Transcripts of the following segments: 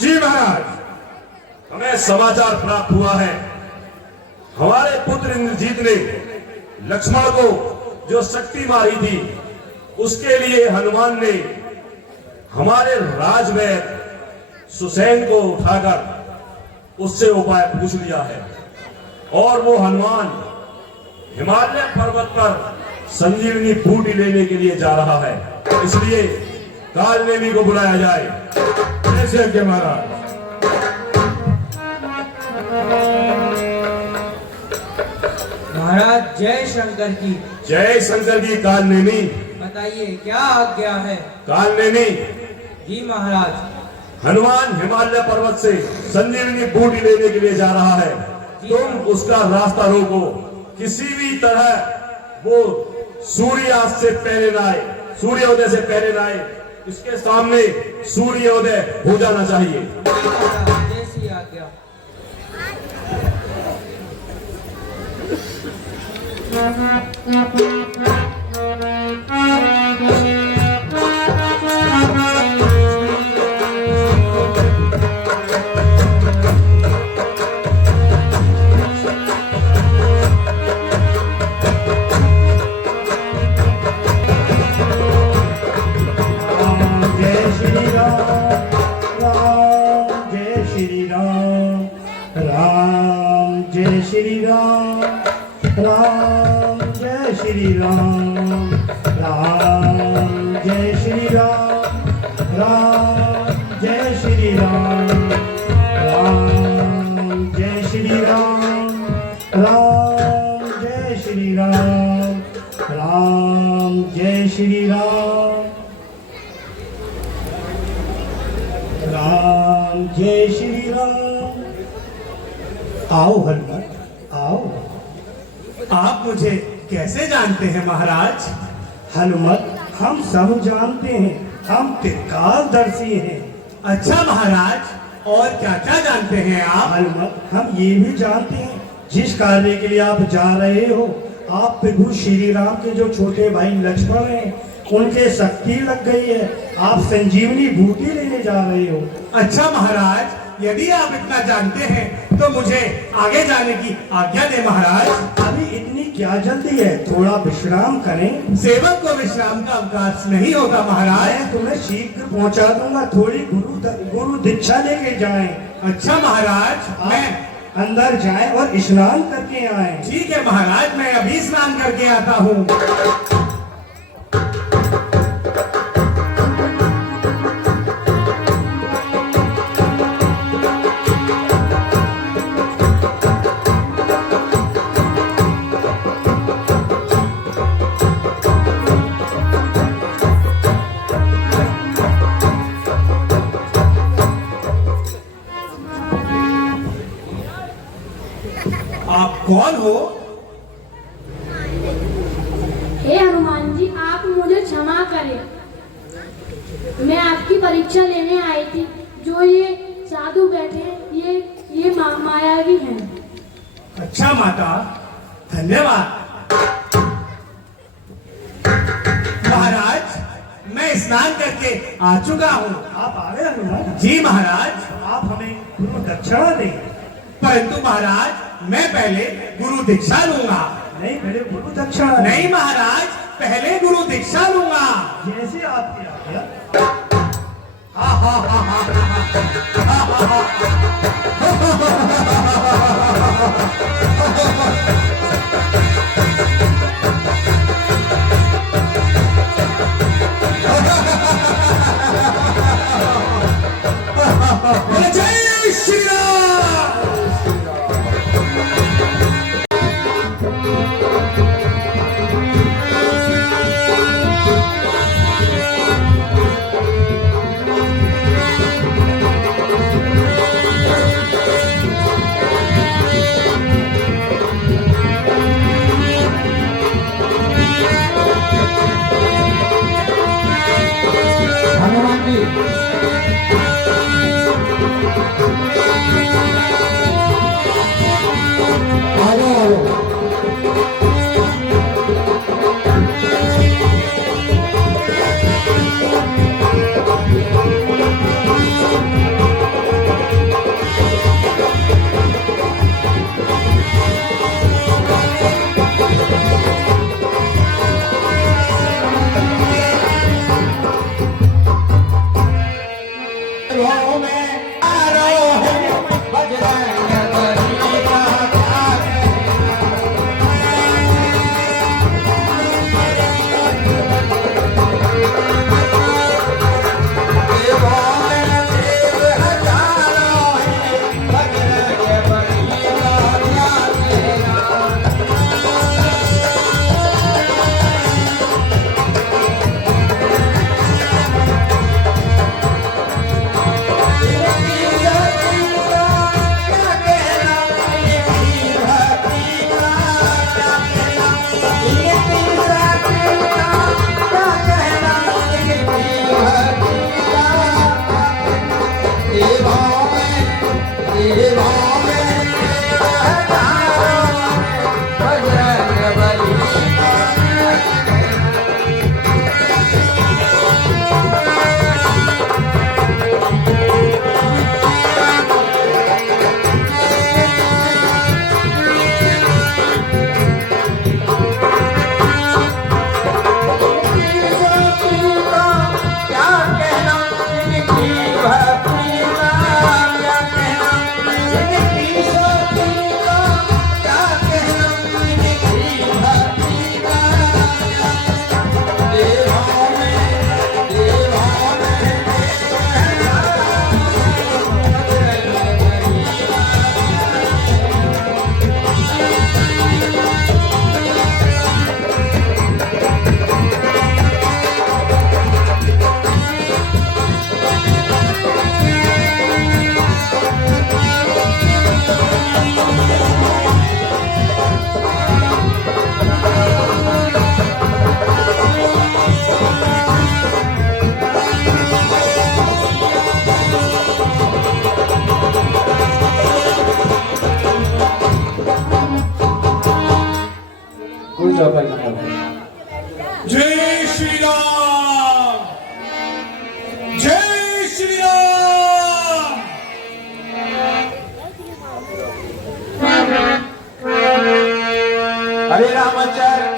जी महाराज, हमें समाचार प्राप्त हुआ है। हमारे पुत्र इंद्रजीत ने लक्ष्मण को जो शक्ति मारी थी, उसके लिए हनुमान ने हमारे राजवैद्य सुसैन को उठाकर उससे उपाय पूछ लिया है और वो हनुमान हिमालय पर्वत पर संजीवनी बूटी लेने के लिए जा रहा है। इसलिए कालनेमी को बुलाया जाए। जैसे कि महाराज। महाराज जय शंकर की। जय शंकर की। कालनेमी बताइए क्या आज्ञा है। कालनेमी, जी महाराज। हनुमान हिमालय पर्वत से संजीवनी बूटी लेने के लिए जा रहा है। तुम उसका रास्ता रोको, किसी भी तरह वो सूर्यास्त से पहले ना आए, सूर्योदय से पहले ना आए। इसके सामने सूर्योदय हो जाना चाहिए। जैसी आज्ञा। आओ हनुमान, आओ। आप मुझे कैसे जानते हैं महाराज? हनुमत, हम सब जानते हैं, हम त्रिकालदर्शी हैं। अच्छा महाराज, और क्या क्या जानते हैं आप? हनुमत, हम ये भी जानते हैं जिस कार्य के लिए आप जा रहे हो, आप प्रभु श्री राम के जो छोटे भाई लक्ष्मण हैं, उनके शक्ति लग गई है। आप संजीवनी बूटी लेने जा रहे हो। अच्छा महाराज, यदि आप इतना जानते हैं तो मुझे आगे जाने की आज्ञा दे महाराज। अभी इतनी क्या जल्दी है, थोड़ा विश्राम करें। सेवक को विश्राम का अवकाश नहीं होगा महाराज। मैं तुम्हें शीघ्र पहुंचा दूंगा, थोड़ी गुरु दीक्षा लेके जाएं। अच्छा महाराज, मैं अंदर जाएं और स्नान करके आएं। ठीक है महाराज, मैं अभी स्नान करके आता हूँ। कौन हो? हे हनुमान जी, आप मुझे क्षमा करें। मैं आपकी परीक्षा लेने आई थी। जो ये साधु बैठे, ये मायावी हैं। अच्छा माता, धन्यवाद। महाराज, मैं स्नान करके आ चुका हूँ। आप आ गए हनुमान? जी महाराज। आप हमें गुरु दक्षिणा दें। परंतु महाराज, मैं पहले गुरु दीक्षा लूंगा। नहीं, पहले गुरु दक्षिणा। नहीं महाराज, पहले गुरु दीक्षा लूंगा। जैसे आपकी आज्ञा। हाँ हाँ हाँ हाँ जय श्री राम। जय श्री राम, जय श्री राम। हरे रामाचार्य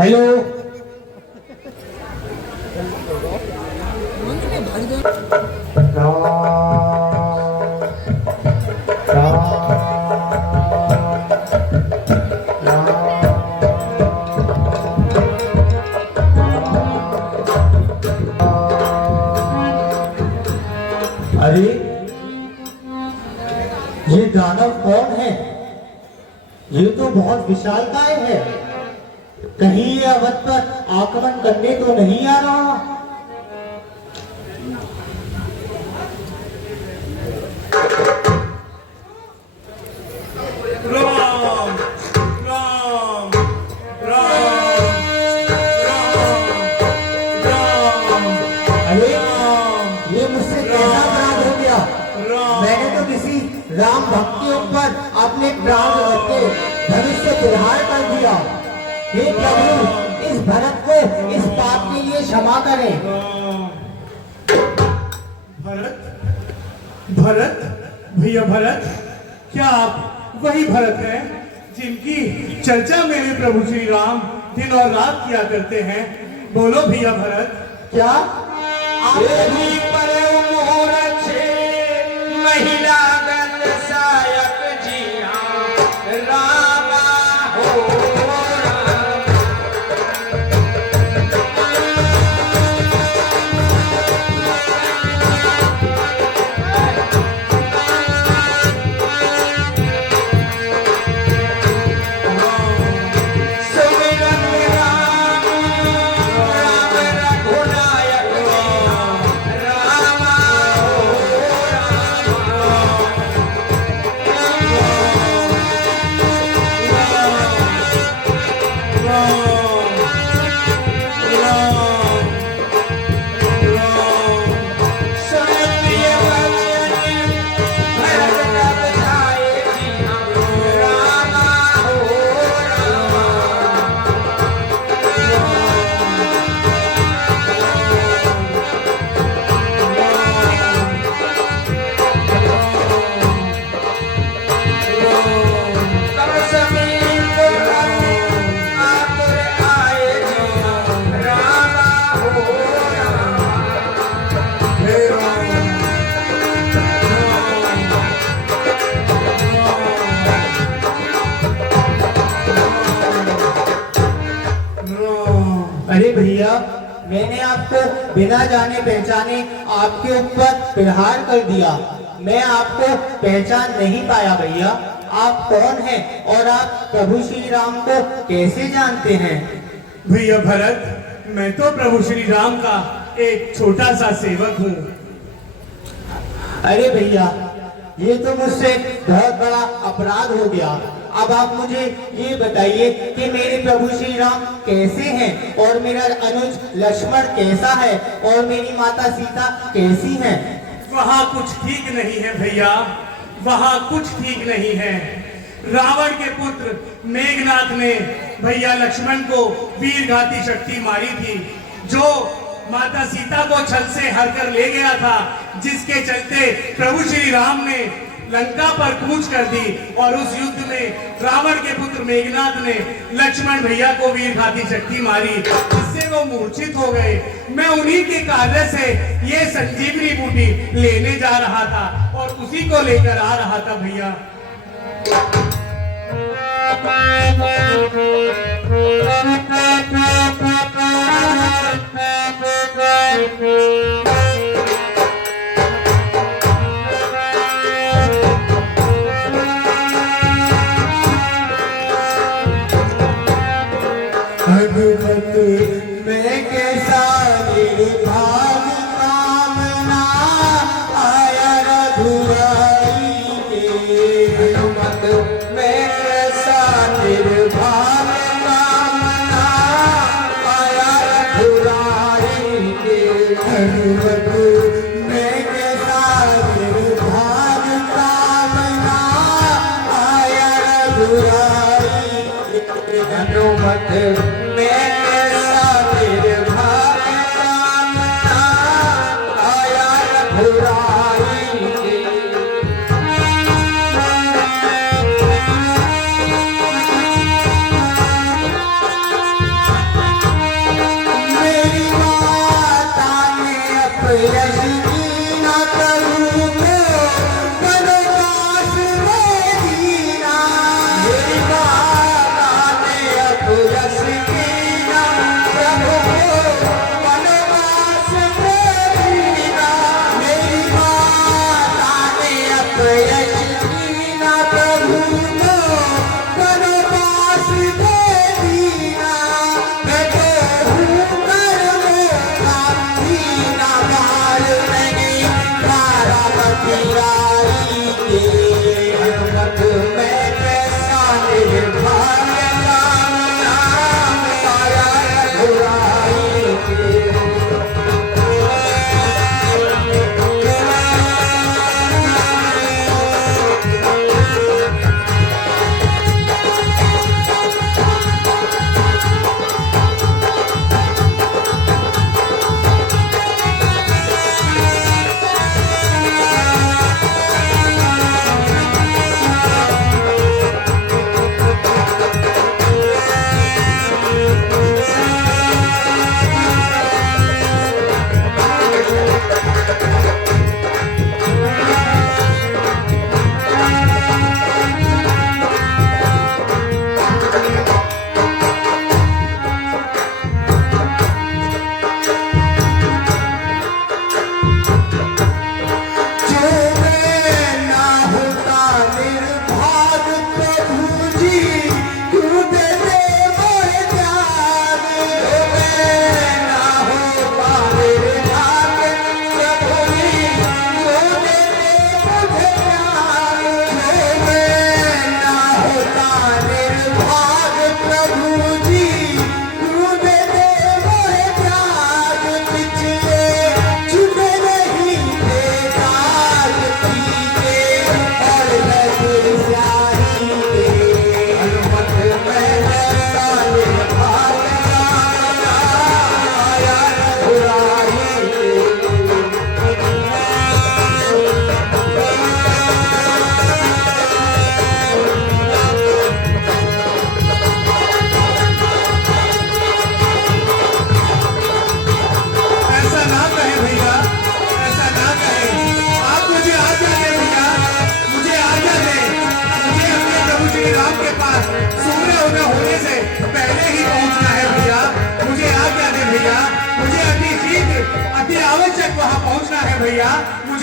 हेलो, अरे ये दानव कौन है? ये तो बहुत विशालकाय है। कहीं ये अवध पर आक्रमण करने तो नहीं आ रहा? राम राम राम राम राम। अरे ये मुझसे कैसा अपराध हो गया? मैंने तो किसी राम भक्तियों पर अपने प्राण रख के भविष्य तिरहार कर दिया। हे प्रभु, इस भरत को इस पाप के लिए क्षमा करें। भरत, भरत, भैया भरत, क्या आप वही भरत हैं जिनकी चर्चा मेरे प्रभु श्री राम दिन और रात किया करते हैं? बोलो भैया भरत। क्या महिला गण सायक जिया रामा हो अरे भैया, मैंने आपको बिना जाने पहचाने आपके ऊपर प्रहार कर दिया। मैं आपको पहचान नहीं पाया भैया। आप कौन हैं और आप प्रभु श्री राम को कैसे जानते हैं? भैया भरत, मैं तो प्रभु श्री राम का एक छोटा सा सेवक हूँ। अरे भैया, ये तो मुझसे बहुत बड़ा अपराध हो गया। अब आप मुझे ये बताइए कि मेरे प्रभु श्री राम कैसे हैं और मेरा अनुज लक्ष्मण कैसा है और मेरी माता सीता कैसी हैं? वहाँ कुछ ठीक नहीं है भैया, वहाँ कुछ ठीक नहीं है। रावण के पुत्र मेघनाथ ने भैया लक्ष्मण को वीरघाती शक्ति मारी थी, जो माता सीता को छल से हर कर ले गया था, जिसके चलते प्रभु श्री राम ने लंका पर कूच कर दी और उस युद्ध में रावण के पुत्र मेघनाथ ने लक्ष्मण भैया को वीरघाती शक्ति मारी, जिससे वो मूर्छित हो गए। मैं उन्हीं के कार्य से ये संजीवनी बूटी लेने जा रहा था और उसी को लेकर आ रहा था भैया। मैं कैसा निर्भाग कामना आया रघुराई के। हनुमत मैं कैसा निर्भाग कामना आया रघुराई के। हनुमत मैं कैसा निर्भाग कामना आया रघुराई के। हनुमत मैं कैसा निर्भाग कामना आया रघुराई के। मेरी माता ने अपयश की न करूँ वनवास में जीना। मेरी माता ने अपयश की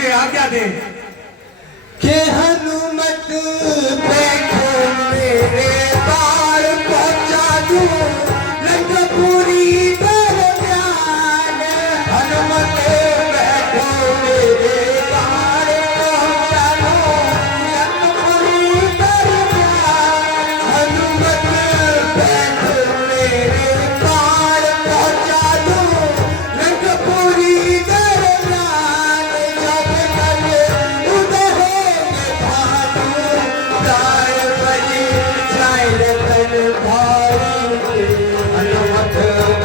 मुझे आज्ञा दें कि हनुमत बैठो मेरे पार पहुंचा दूं लंकापुरी दरमियान। हनुमत बैठो मेरे पार पहुंचा दूं लंकापुरी दरमियान। हनुमत बैठो मेरे पार पहुंचा दूं लंकापुरी दरमियान। जब तक उदय होंगे भानु चार बजे जाए रतन भाई के। हनुमत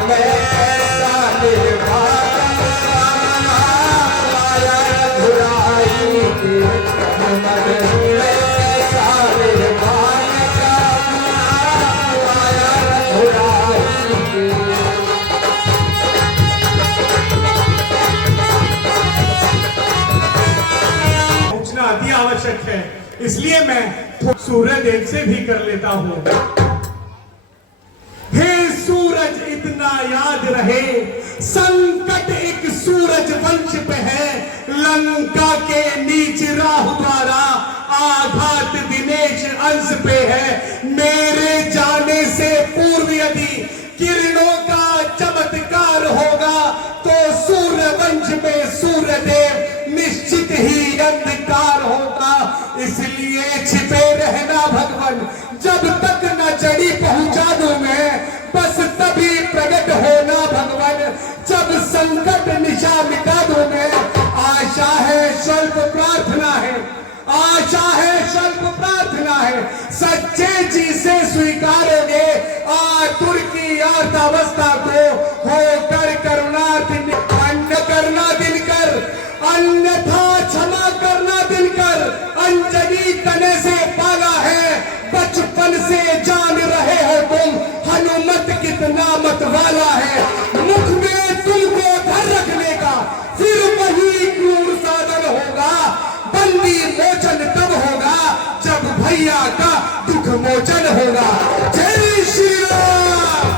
में ऐसा निर्भागा आया रघुराई के। हनुमत में ऐसा निर्भागा आया रघुराई के। पहुंचना अति आवश्यक है, इसलिए मैं सूरज देव से भी कर लेता हूं। हे सूरज इतना याद रहे, संकट एक सूरज वंश पे है। लंका के नीच राहु द्वारा आघात दिनेश अंश पे है। मेरे जाने से पूर्व यदि किरणों का चमत्कार होगा तो सूर्य वंश में सूर्यदेव निश्चित ही अंधकार होगा। इसलिए छिपे रहना भगवान, जब तक न जड़ी पहुंचा दूं मैं, बस तभी प्रकट होना भगवान। जब संकट निशा मिटा दूं मैं, आशा है स्वल्प प्रार्थना है, आशा है स्वल्प प्रार्थना है। सच्चे जी से स्वीकारोगे आतुर की आर्तावस्था को, होकर करुणार्थ अन्न करना दिनकर, अन्यथा क्षमा करना दिनकर। अंजनी तने से पाला है, बचपन से जान रहे हो तुम हनुमत कितना मत वाला है। मुख में तुमको धर रखने का फिर वही क्रूर साधन होगा। बंदी मोचन तब होगा जब भैया का दुख मोचन होगा। जय श्री राम।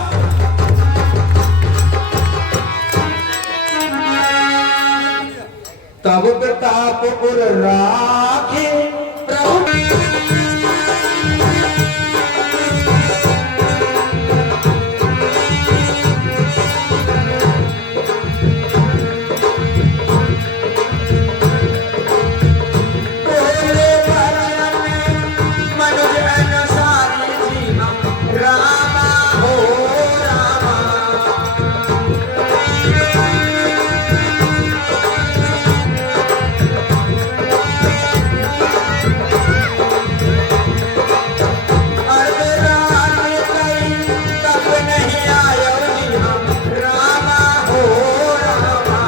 तब प्रताप उर राखे प्रभु। बोले भजन मनुज अनुसारी जीवन रामा हो रामा। तब नहीं आयो हम रामा हो रामा।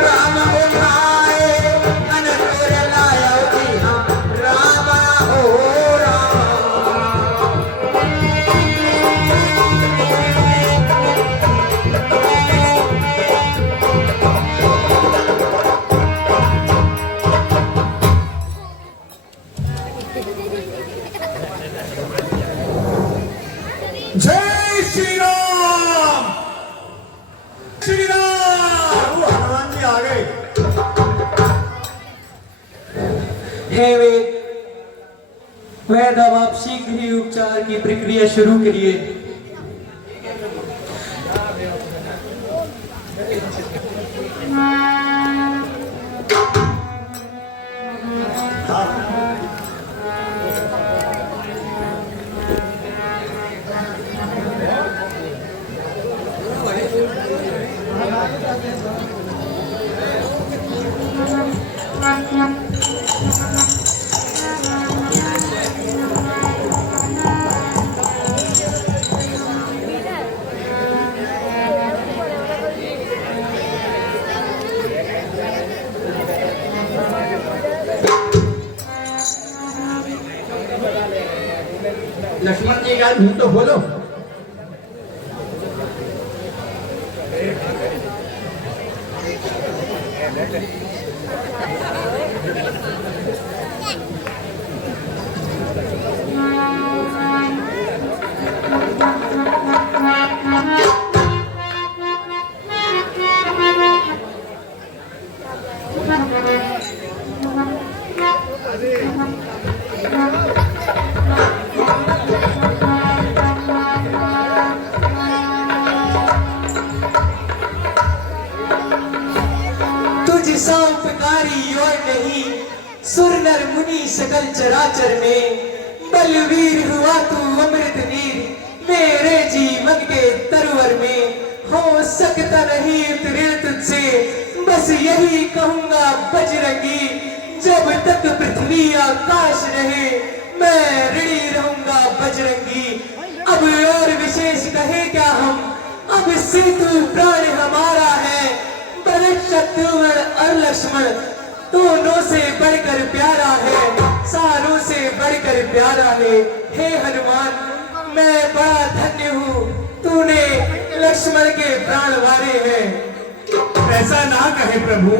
राम उठाए अनुर लायो हम रामा हो रामा। जय श्री राम। श्री राम। हनुमान जी आ गए। हे वेद, अब आप शीघ्र ही उपचार की प्रक्रिया शुरू करिए। लक्ष्मण जी का मुंह तो बोलो। तुझ सा उपकारी और नहीं, सुर नर मुनि सकल चराचर में, बलवीर हुआ तू अमृत नीर, मेरे जीवन के तरवर में, हो सकता नहीं उतरे तुझसे, बस यही कहूंगा बजरंगी, जब तक पृथ्वी आकाश रहे, मैं ऋणी रहूंगा बजरंगी। अब और विशेष कहे क्या हम, अब से तू प्राण हमारा है, भरत शत्रुघ्न और लक्ष्मण दोनों से बढ़कर प्यारा है, सारों से बढ़कर प्यारा है। हे हनुमान मैं बड़ा धन्य हूँ, तूने लक्ष्मण के प्राण वारे हैं। ऐसा ना कहे प्रभु,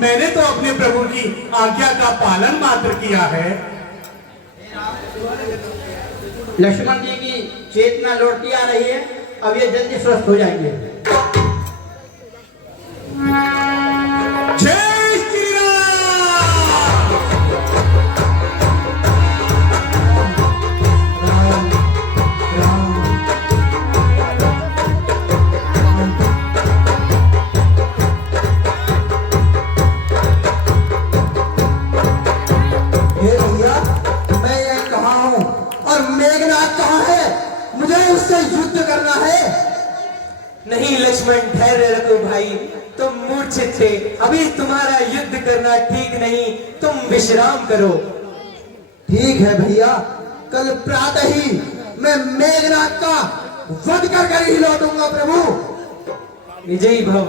मैंने तो अपने प्रभु की आज्ञा का पालन मात्र किया है। लक्ष्मण जी की चेतना लौटती आ रही है, अब ये जल्दी स्वस्थ हो जाएंगे। जय श्री राम। हे भैया, मैं ये कहाँ हूँ और मेघनाथ कहाँ है? मुझे उससे युद्ध करना है। नहीं लक्ष्मण धैर्य रखो भाई, तुम मूर्छित थे, अभी तुम्हारा युद्ध करना ठीक नहीं, तुम विश्राम करो। ठीक है भैया, कल प्रातः ही मैं मेघनाथ का वध कर ही लौटूंगा प्रभु। विजयी भव।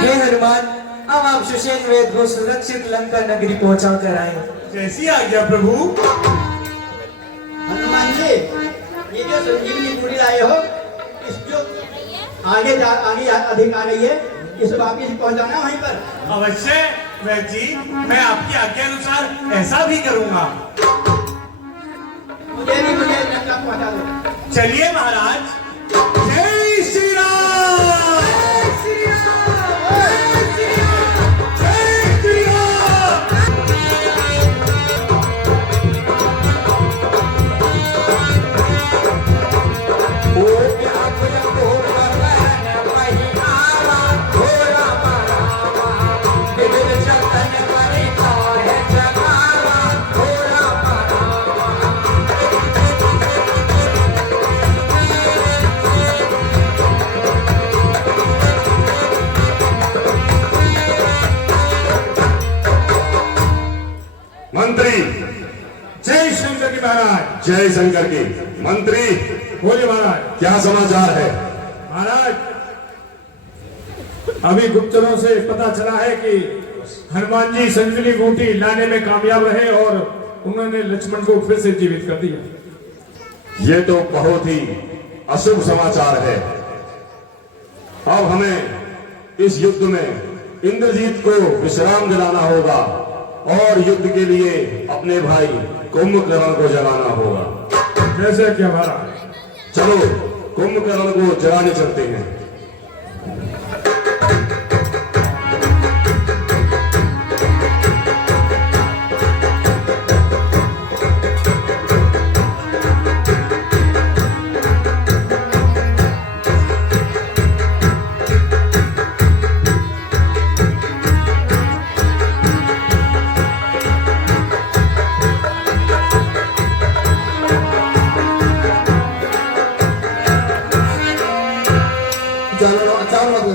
हे हनुमान, अब आप सुषेण वेद को सुरक्षित लंका नगरी पहुंचा कर आए। जैसी आज्ञा प्रभु। हनुमान जी, ये जो संजीवनी बूटी लाए हो, इस जो आगे अधिक आ गई है, इस वापिस पहुंचाना वहीं पर। अवश्य वैद्य जी, मैं आपकी आज्ञा अनुसार ऐसा भी करूंगा। मुझे लंका पहुंचा दो। चलिए महाराज। जय श्री राम। जय श्री राम। जय श्री राम। जय श्री राम। मंत्री जय शंकर की महाराज। जय शंकर की। मंत्री बोलिए महाराज। क्या समाचार है? महाराज, अभी गुप्तरों से पता चला है कि हनुमान जी संजीवनी बूटी लाने में कामयाब रहे और उन्होंने लक्ष्मण को फिर से जीवित कर दिया। ये तो बहुत ही अशुभ समाचार है। अब हमें इस युद्ध में इंद्रजीत को विश्राम दिलाना होगा और युद्ध के लिए अपने भाई कुंभकर्ण को जगाना होगा। कैसे क्या महाराज? चलो कुंभकर्ण को जगाने चलते हैं। चलो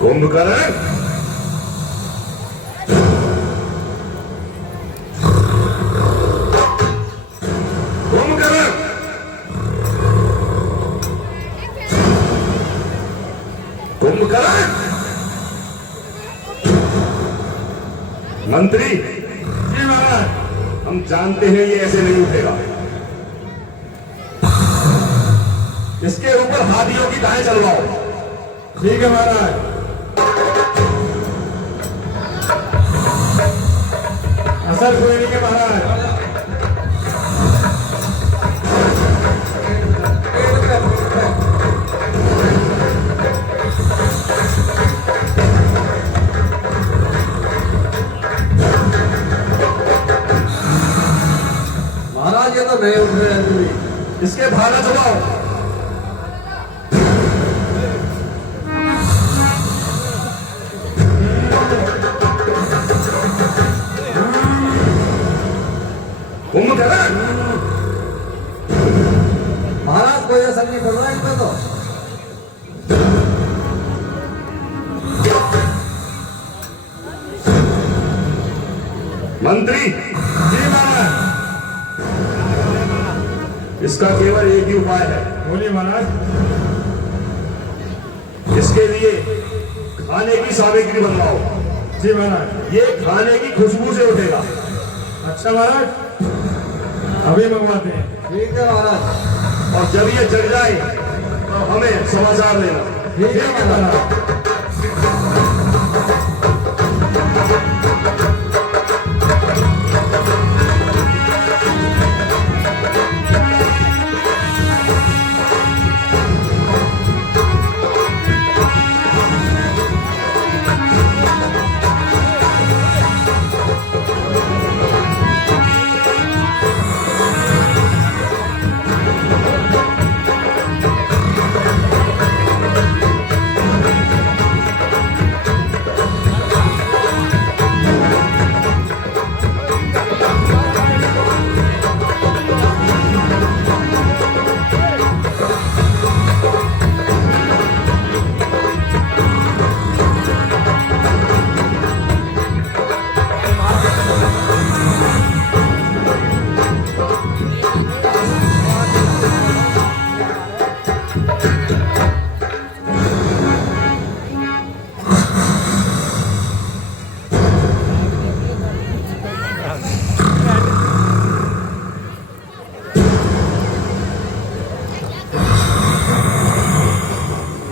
कुंभकर्ण, कुंभकर्ण, कुंभकर्ण। मंत्री जी महाराज, हम जानते हैं ये ऐसे नहीं उठेगा। इसके ऊपर हाथियों की दाएं चलवाओ। ठीक है महाराज। असर कोई नहीं है महाराज। महाराज ये तो नहीं उठ रहे हैं। इसके भाला चलाओ। कुंभकर्ण, महाराज कोई असर नहीं पड़ रहा है इसमें तो। मंत्री जी महाराज, इसका केवल एक ही उपाय है। बोलिए महाराज। इसके लिए खाने की सामग्री बनवाओ। जी महाराज। ये खाने की खुशबू से उठेगा। अच्छा महाराज, अभी मंगवाते हैं। ठीक है महाराज। और जब ये जग जाए तो हमें समाचार देना। ठीक है महाराज।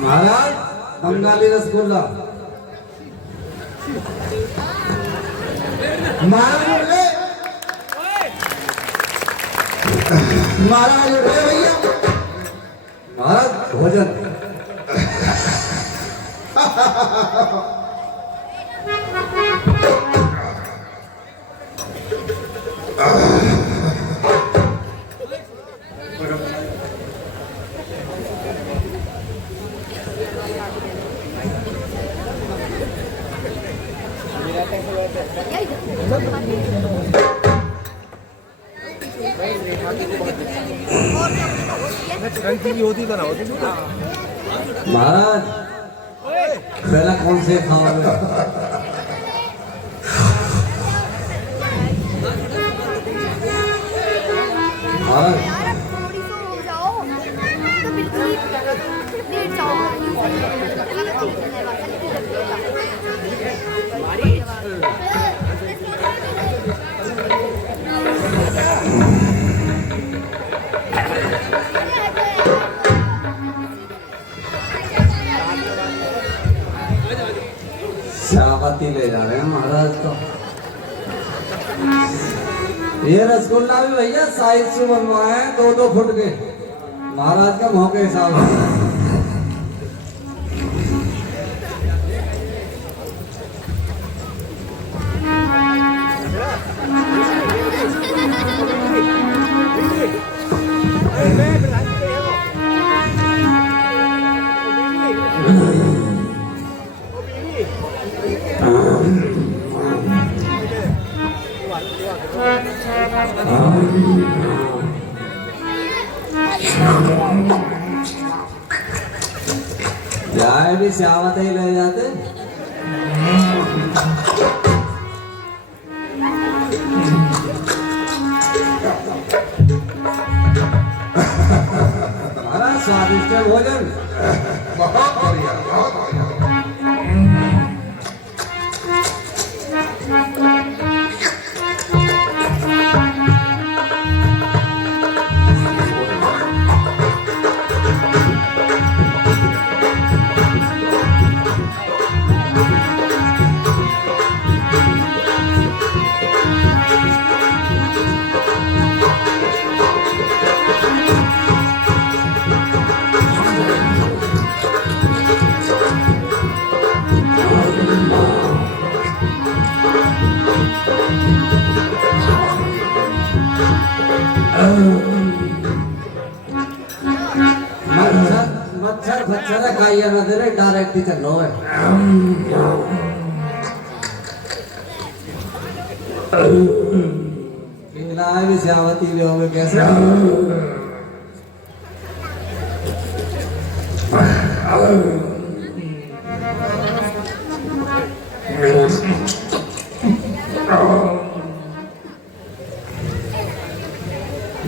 महाराज बंगाली रसगुल्ला। महाराज महाराज भैया, महाराज भोजन। महाराज पहला कौन से खाओगे? महाराज यार अब थोड़ी सी हो जाओ तो बिल्कुल ही लेट जाओ श्रावती ले जा रहे हैं महाराज को। ये रसगुल्ला भी भैया साइज से बनवाए हैं, 2-2 फुट के, महाराज का मुंह के हिसाब से। जाए भी श्यावत ही ले जाते। हमारा स्वादिष्ट भोजन बहुत बढ़िया, बहुत बढ़िया। मच्छर मच्छर खाइए ना दे रहे, डायरेक्ट ही चलो है। खिलाए भी श्यावती भी होंगे कैसे।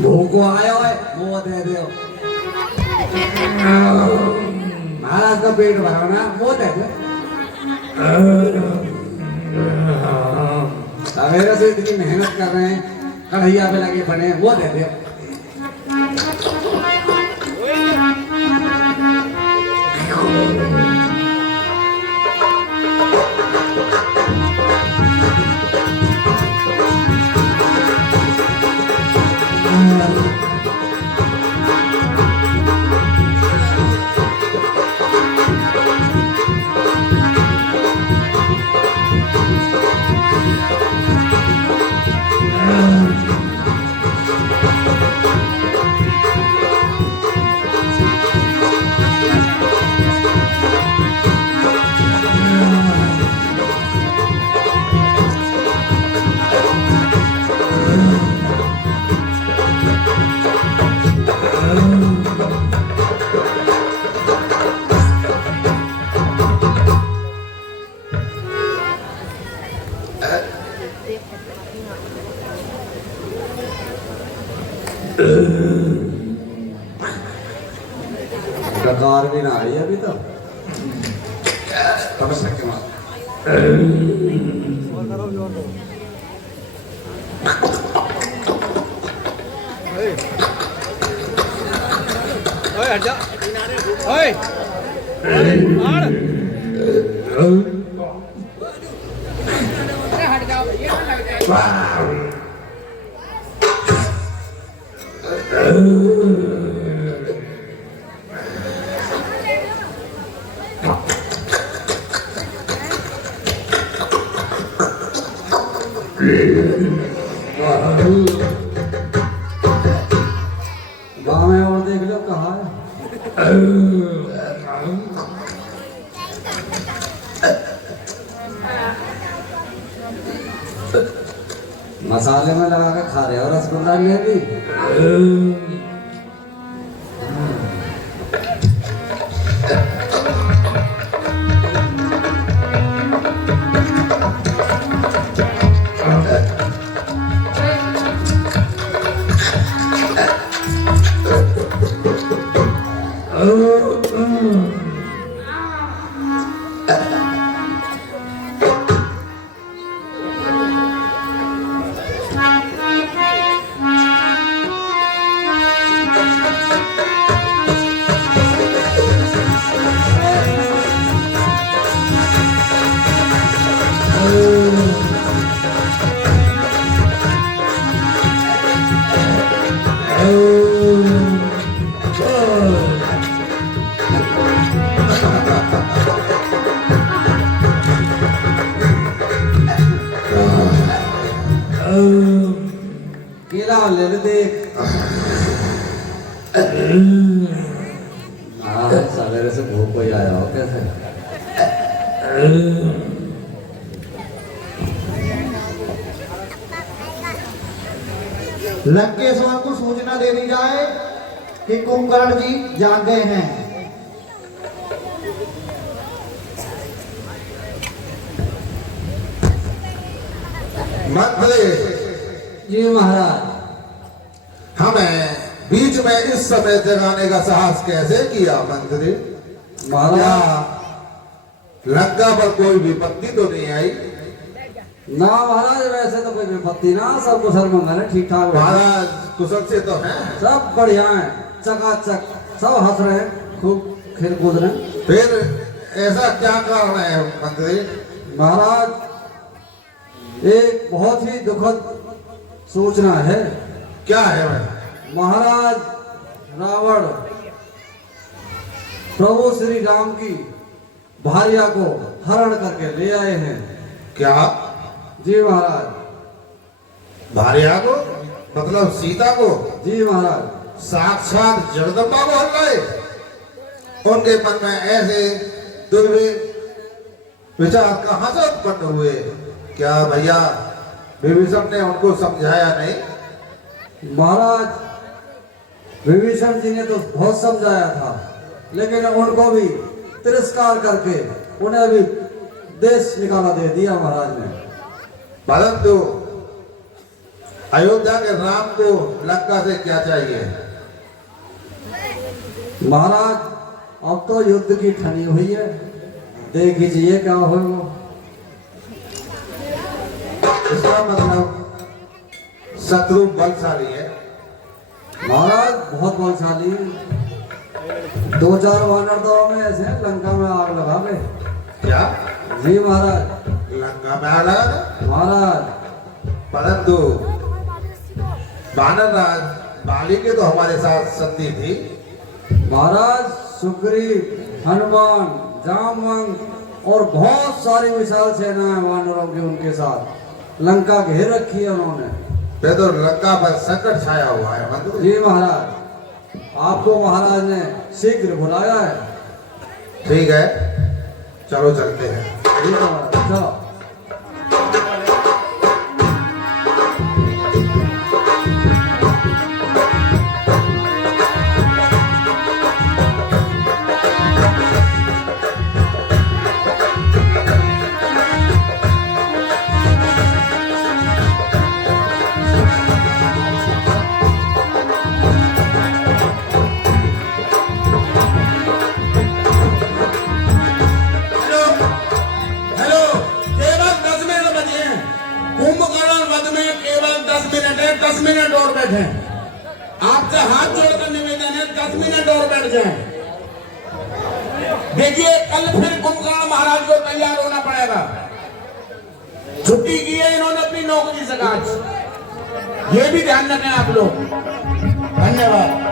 भूखो आयो है वो दे दो, महाराज का पेट भरा ना वो दे दो। सवेरे से इतनी मेहनत कर रहे हैं, कढ़ैया पे लगे पड़े हैं, वो दे दो। डकार भी ना आई अभी तो। तब से क्या ओए हट जा, ओए मार, हट जाओ, ये ना लग जाए। गाँव में और देख लो कहाँ है। मसाले में लगा के खा रहे हो रसगुल्ला ले भी। केला ले ले देख। हाँ सवेरे से भूख कोई आया हो कैसे? लंकेश्वर को सूचना दे दी जाए कि कुंभकर्ण जी जाग गए हैं। मंत्री जी महाराज। हमें बीच में इस समय जगाने का साहस कैसे किया मंत्री? महाराज क्या लंका पर कोई विपत्ति तो नहीं आई? ना महाराज वैसे तो कोई विपत्ति ना, सब कुशल मंगल है, ठीक ठाक है। महाराज कुशल से तो हैं? सब बढ़िया है, चकाचक, सब हंस रहे हैं, खूब खेल कूद रहे हैं। फिर ऐसा क्या कारण है मंत्री? महाराज एक बहुत ही दुखद सूचना है। क्या है भाई? महाराज रावण प्रभु श्री राम की भार्या को हरण करके ले आए हैं। क्या? जी महाराज। भार्या को मतलब सीता को? जी महाराज। साक्षात जगदम्बा को हर लाए? उनके मन में ऐसे दुर्विचार विचार कहां से उत्पन्न हुए? क्या भैया विभीषण ने उनको समझाया नहीं? महाराज विभीषण जी ने तो बहुत समझाया था, लेकिन उनको भी तिरस्कार करके उन्हें भी देश निकाला दे दिया महाराज ने। परंतु अयोध्या के राम को लंका से क्या चाहिए? महाराज अब तो युद्ध की ठनी हुई है, देख लीजिए क्या हो। इसका मतलब शत्रु बलशाली है? महाराज बहुत बलशाली है, 2-4 वानर तो में ऐसे हैं, लंका में आग लगा गए। क्या? जी महाराज। लंका में आग लगा? महाराज परंतु वानर राज बाली के तो हमारे साथ संधि थी। महाराज सुग्रीव, हनुमान, जामवंत और बहुत सारी विशाल सेना है वानरों की उनके साथ, लंका घेर रखी है उन्होंने। फिर तो लंका पर संकट छाया हुआ है मंत्री। जी महाराज। आपको महाराज ने शीघ्र बुलाया है। ठीक है, चलो चलते हैं। जी महाराज चलो। आपसे हाथ जोड़कर निवेदन है 10 मिनट और बैठ जाएं। देखिए कल फिर कुंभकर्ण महाराज को तैयार होना पड़ेगा। छुट्टी की है इन्होंने अपनी नौकरी से आज, ये भी ध्यान रखें आप लोग। धन्यवाद।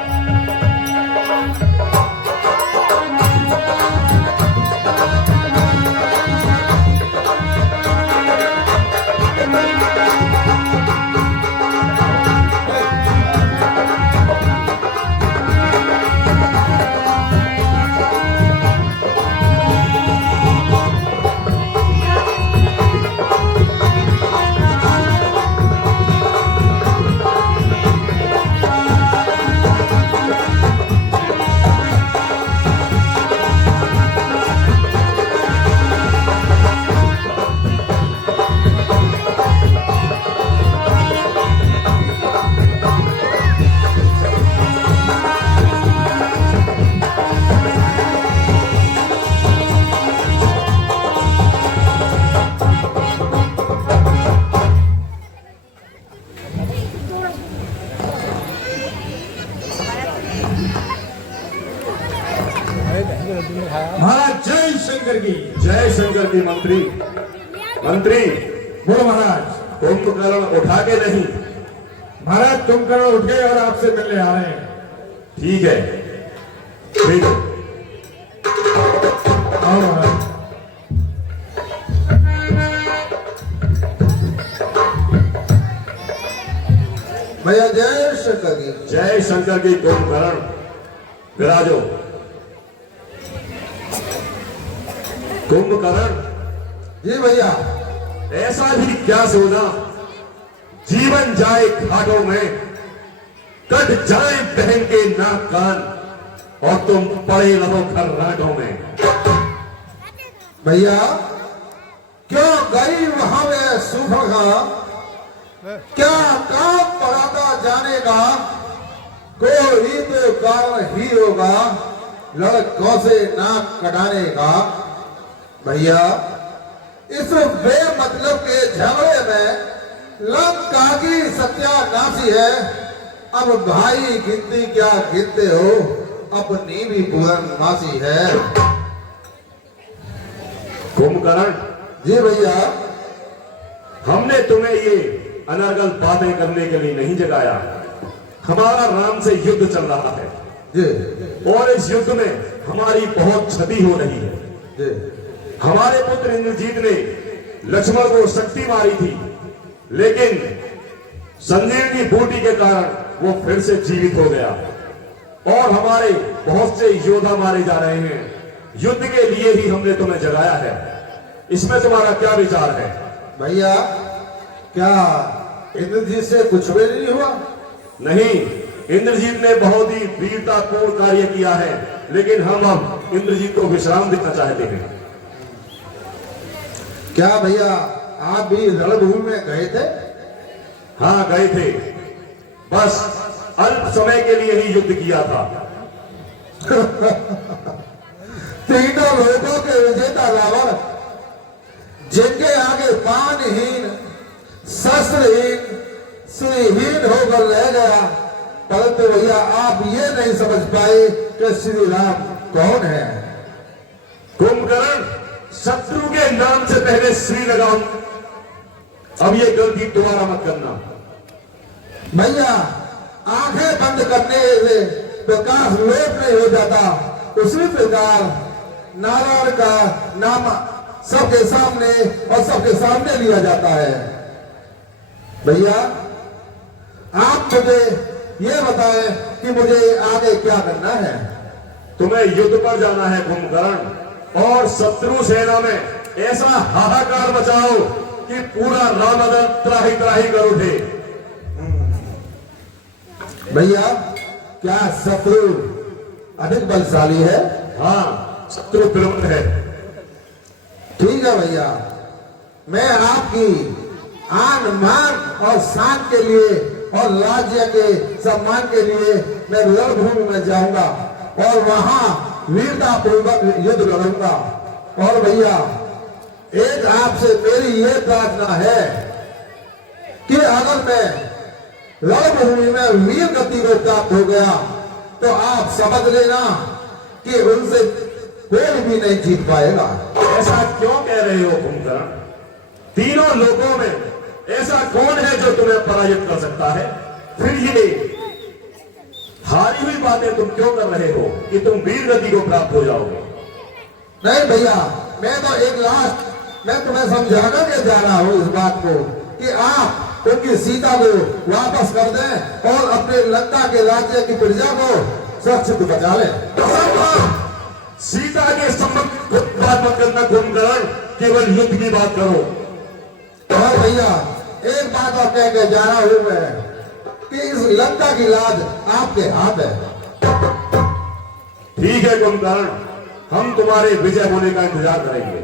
महाराज जय शंकर की। जय शंकर की। मंत्री मंत्री बोलो महाराज। कुंभकर्ण उठा के नहीं महाराज कुंभकर्ण उठे और आपसे मिलने आ रहे हैं। ठीक है, ठीक है। आओ महाराज। भैया जय शंकर की जय शंकर की। कुंभकर्ण विराजो। कुंभकर्ण, जी भैया। ऐसा भी क्या सोना जीवन जाए घाटों में, कट जाए बहन के नाक कान और तुम पड़े रहो खर्राटों में। भैया क्यों गई वहां में सुभगा, क्या काम पड़ा था जाने का, कोई तो कारण ही होगा लड़कों से नाक कटाने का। भैया इस बेमतलब के झगड़े में लंका की सत्यानाशी है। अब भाई गिनती क्या गिनते हो, अपनी भी पूर्णमासी है। कुंभकर्ण जी भैया। हमने तुम्हें ये अनर्गल बातें करने के लिए नहीं जगाया। हमारा राम से युद्ध चल रहा है जी और इस युद्ध में हमारी बहुत क्षति हो रही है। जी। हमारे पुत्र इंद्रजीत ने लक्ष्मण को शक्ति मारी थी, लेकिन संजीवनी बूटी के कारण वो फिर से जीवित हो गया और हमारे बहुत से योद्धा मारे जा रहे हैं। युद्ध के लिए ही हमने तुम्हें जगाया है। इसमें तुम्हारा क्या विचार है? भैया क्या इंद्रजीत से कुछ भी नहीं हुआ? नहीं, इंद्रजीत ने बहुत ही वीरतापूर्ण कार्य किया है, लेकिन हम अब इंद्रजीत को विश्राम देना चाहते हैं। क्या भैया आप भी रणभूमि में गए थे? हाँ गए थे, बस अल्प समय के लिए ही युद्ध किया था। तीनों लोगों के विजेता रावण जिनके आगे पानहीन, शस्त्रहीन, श्रीहीन होकर रह गया, परंतु भैया आप ये नहीं समझ पाए कि श्री राम कौन है। कुंभकर्ण, शत्रु के नाम से पहले श्री लगाओ। अब ये गलती दोबारा मत करना। भैया आंखें बंद करने से प्रकाश लोप नहीं हो जाता, उसी प्रकार नारायण का नाम सबके सामने और सबके सामने लिया जाता है। भैया आप मुझे ये बताएं कि मुझे आगे क्या करना है। तुम्हें युद्ध पर जाना है कुंभकर्ण, और शत्रु सेना में ऐसा हाहाकार मचाओ कि पूरा रामदल त्राही त्राही कर उठे। भैया क्या शत्रु अधिक बलशाली है? हाँ, शत्रु बलवान है। ठीक है भैया, मैं आपकी आन मान और शान के लिए और राज्य के सम्मान के लिए मैं रणभूमि में जाऊंगा और वहां वीरता पूर्वक युद्ध लड़ूंगा। और भैया एक आपसे मेरी ये प्रार्थना है कि अगर मैं रणभूमि में वीर गति को प्राप्त हो गया तो आप समझ लेना कि उनसे कोई भी नहीं जीत पाएगा। ऐसा क्यों कह रहे हो कुंभकर्ण? तीनों लोगों में ऐसा कौन है जो तुम्हें पराजित कर सकता है? फिर ये हारी हुई बातें तुम क्यों कर रहे हो कि तुम वीर गति को प्राप्त हो जाओगे? नहीं भैया, मैं तो एक लास्ट मैं तुम्हें समझाने के जा रहा हूँ इस बात को कि आप उनकी सीता को वापस कर दें और अपने लंका के राज्य की प्रजा को सुरक्षित बचा लें। सीता के संबंध बात मत करना कुंभकर्ण, केवल युद्ध की बात करो। और भैया एक बात और कह के जा रहा हूं मैं कि इस लंका की लाज आपके हाथ है। ठीक है कुंभकर्ण, हम तुम्हारे विजय होने का इंतजार करेंगे।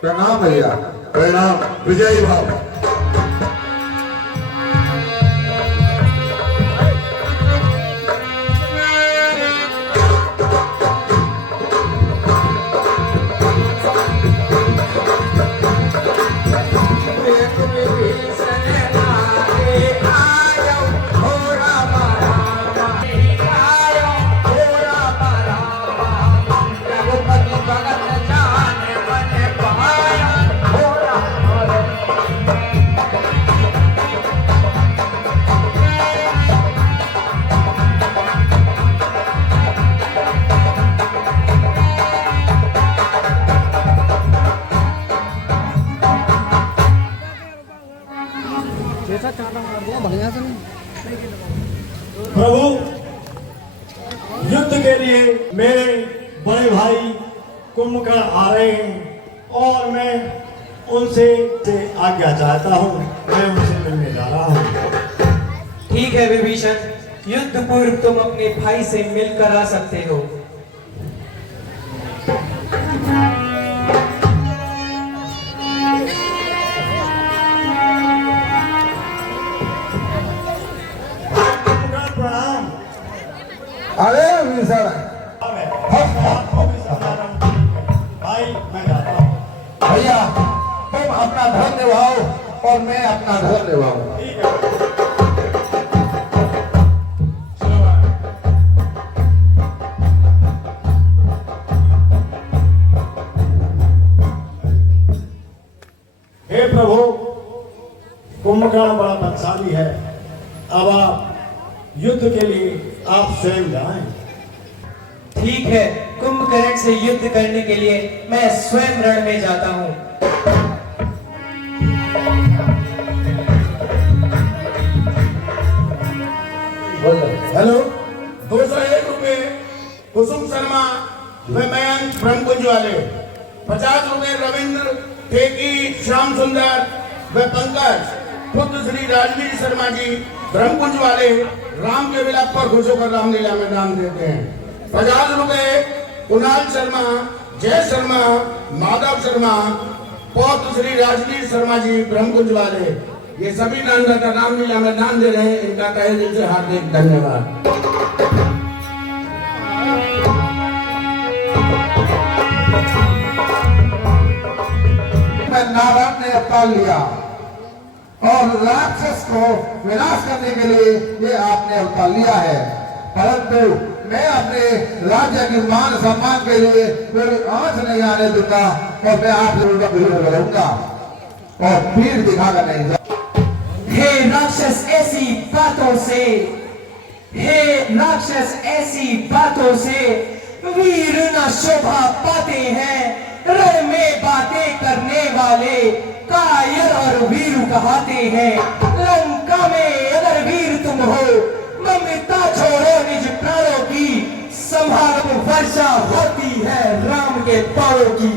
प्रणाम भैया। प्रणाम। विजयी भाव। भगत जान मन पाया, प्रभु, युद्ध के लिए मेरे बड़े भाई कुंभकर्ण आ रहे हैं और मैं उनसे आज्ञा चाहता हूँ। मैं उनसे मिलने जा रहा हूँ। ठीक है विभीषण, युद्ध पूर्व तुम अपने भाई से मिलकर आ सकते हो। प्रणाम। अरे विभीषण, भाई मैं जाता हूँ। भैया तुम अपना धर्म निभाओ और मैं अपना धर्म निभाऊं। ठीक है। हे प्रभु, कुंभकर्ण बड़ा बलशाली है। अब आप युद्ध के लिए आप स्वयं जाएं। ठीक है, कुंभकर्ण से युद्ध करने के लिए मैं स्वयं रण में जाता हूँ। हेलो, 201 रुपए कुसुम शर्मा व मयंक ब्रह्मकुंज वाले, 50 रुपए रविंद्र ठेकी श्याम सुंदर व पंकज पुत्र श्री राजवीर शर्मा जी ब्रह्मकुंज वाले राम के विलाप पर खुश होकर रामलीला में दान देते हैं। 50 रुपए कुणाल शर्मा, जय शर्मा, माधव शर्मा पौत्र श्री राजवीर शर्मा जी ब्रह्मकुंज वाले, ये सभी दानदाता रामलीला में दान दे रहे हैं। इनका तहे दिल से हार्दिक धन्यवाद। नारायण ने अवतार लिया और राक्षस को विनाश करने के लिए ये आपने अवतार लिया है, परंतु मैं अपने राज्य की मान सम्मान के लिए कोई आंच नहीं आने दूंगा और मैं आप लोगों का विरोध करूंगा और पीठ दिखाकर नहीं जाऊंगा। हे राक्षस, ऐसी बातों से, हे राक्षस ऐसी बातों से वीर न शोभा पाते हैं। रण में बातें करने वाले कायर और वीर कहते हैं। लंका में अगर वीर तुम हो, ममता छोड़ो निज प्राणों की, संभालो वर्षा होती है राम के पांवों की।